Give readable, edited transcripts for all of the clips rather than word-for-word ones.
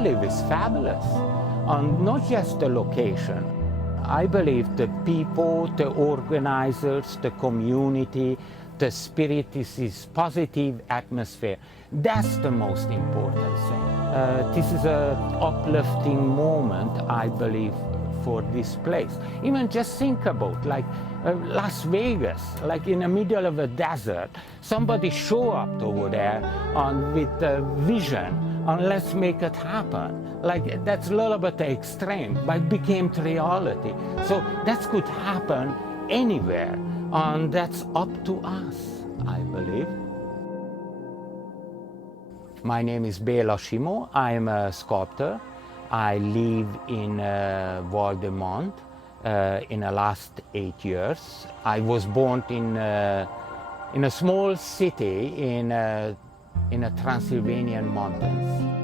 believe is fabulous. And not just the location. I believe the people, the organizers, the community, the spirit is this positive atmosphere. That's the most important thing. This is an uplifting moment, I believe, for this place. Even just think about like Las Vegas, like in the middle of a desert, somebody show up over there with a vision and let's make it happen. Like that's a little bit extreme, but it became reality. So that could happen anywhere, and that's up to us, I believe. My name is Béla Simó. I am a sculptor. I live in Val-de-Monde in the last 8 years. I was born in a small city in the Transylvanian mountains.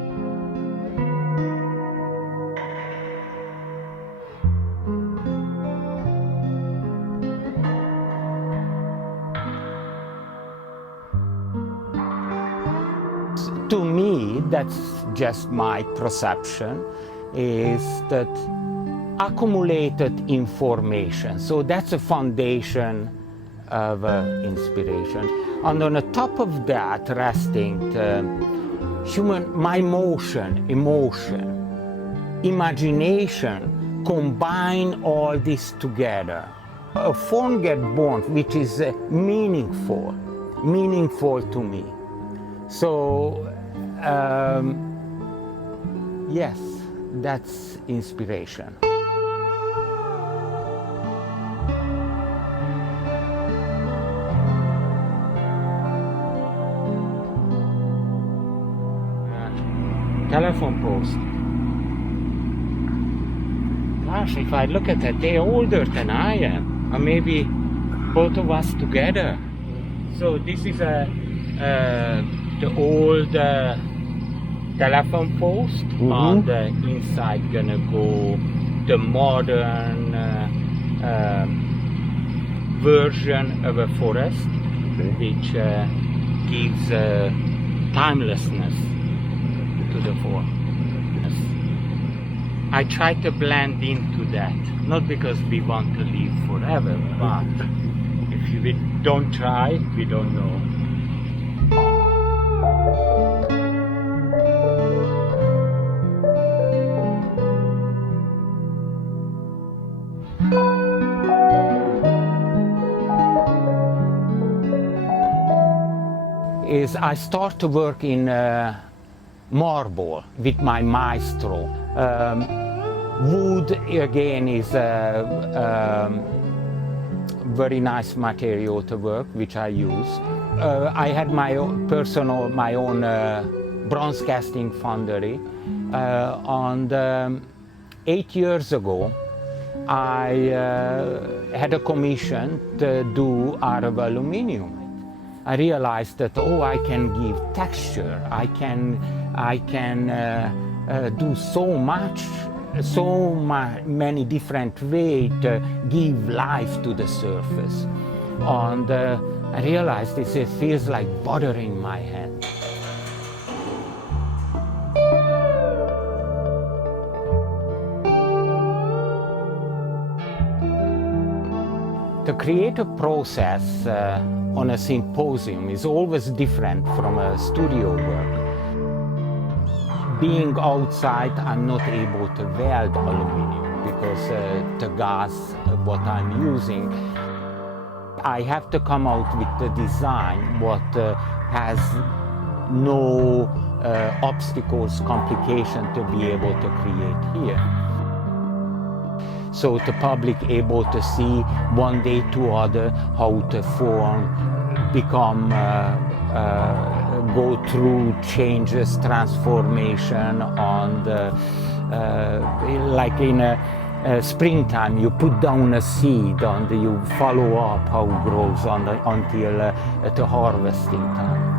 To me, that's just my perception, is that accumulated information. So that's a foundation of inspiration. And on the top of that, resting my emotion, imagination, combine all this together. A form gets born which is meaningful to me. So, yes, that's inspiration. Telephone post. Gosh, if I look at it, they're older than I am, or maybe both of us together. So this is the old telephone post. On the inside gonna go the modern version of a forest, which gives timelessness to the forest. I try to blend into that, not because we want to live forever, but if we don't try, we don't know. I start to work in marble with my maestro. Wood again is a very nice material to work, which I use. I had my own bronze casting foundry, and 8 years ago I had a commission to do out of aluminum. I realized that, I can give texture, I can do many different ways to give life to the surface. And I realized it feels like butter in my hand. The creative process on a symposium is always different from a studio work. Being outside, I'm not able to weld aluminum because the gas, what I'm using, I have to come out with the design what has no obstacles, complication to be able to create here. So the public able to see one day to other how the form become, go through changes, transformation, and like in springtime you put down a seed and you follow up how it grows until the harvesting time.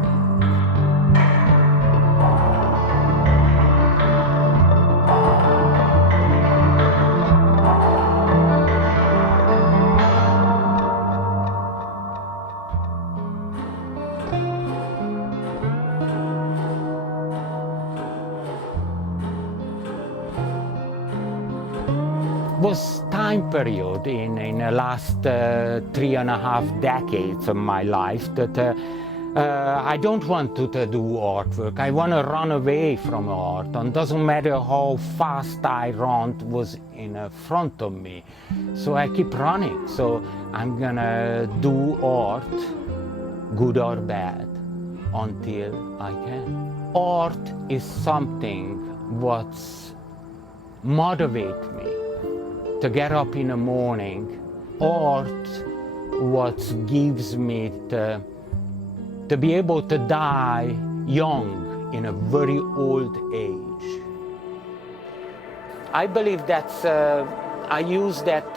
was time period in the last 3.5 decades of my life that I don't want to do artwork. I want to run away from art, and doesn't matter how fast I run, it was in front of me. So I keep running. So I'm gonna do art, good or bad, until I can. Art is something what's motivate me to get up in the morning. Art what gives me to be able to die young in a very old age. I believe that's, I use that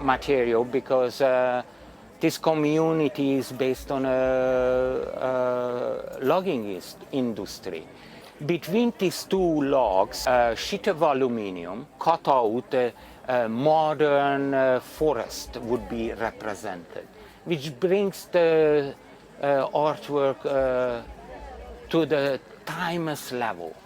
material because this community is based on a logging industry. Between these two logs, a sheet of aluminum cut out a modern forest would be represented, which brings the artwork to the timeless level.